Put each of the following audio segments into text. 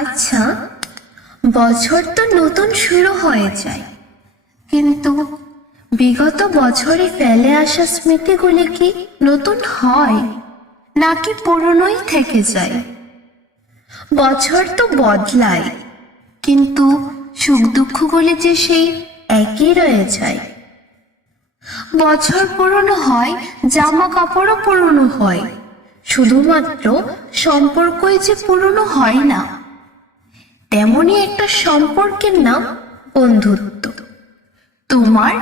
আচ্ছা, বছর তো নতুন শুরু হয়ে যায়, কিন্তু বিগত বছরে ফেলে আসা স্মৃতিগুলি কি নতুন হয় নাকি পুরনোই থেকে যায়? বছর তো বদলায়, কিন্তু সুখ দুঃখগুলি যে সেই একই রয়ে যায়। বছর পুরনো হয়, জামা কাপড়ও পুরনো হয়, শুধুমাত্র সম্পর্কই যে পুরনো হয় না। তেমনই একটা সম্পর্কের নাম বন্ধুত্ব, তোমার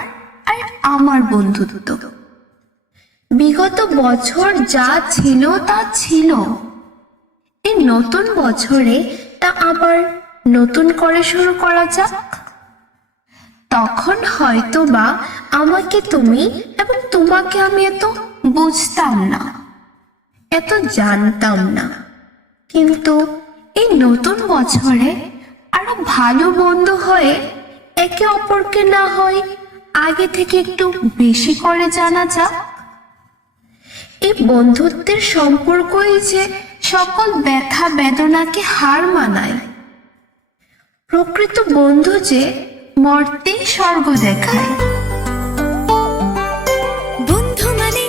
আর আমার বন্ধুত্ব। বিগত বছর যা ছিল তা ছিল, এই নতুন বছরে তা আবার নতুন করে শুরু করা যাক। তখন হয়তো বা আমাকে তুমি এবং তোমাকে আমি এত বুঝতাম না, এত জানতাম না, কিন্তু এই নতুন বছরে আরো ভালো বন্ধু হয়ে একে অপরকে না হয় আগে থেকে একটু বেশি করে জানা যাক। এই বন্ধুত্বের সম্পর্কই যে সকল ব্যথা বেদনাকে হার মানায়। প্রকৃত বন্ধু যে মর্তেই স্বর্গ দেখায়। বন্ধু মানে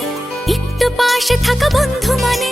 একটু পাশে থাকা, বন্ধু মানে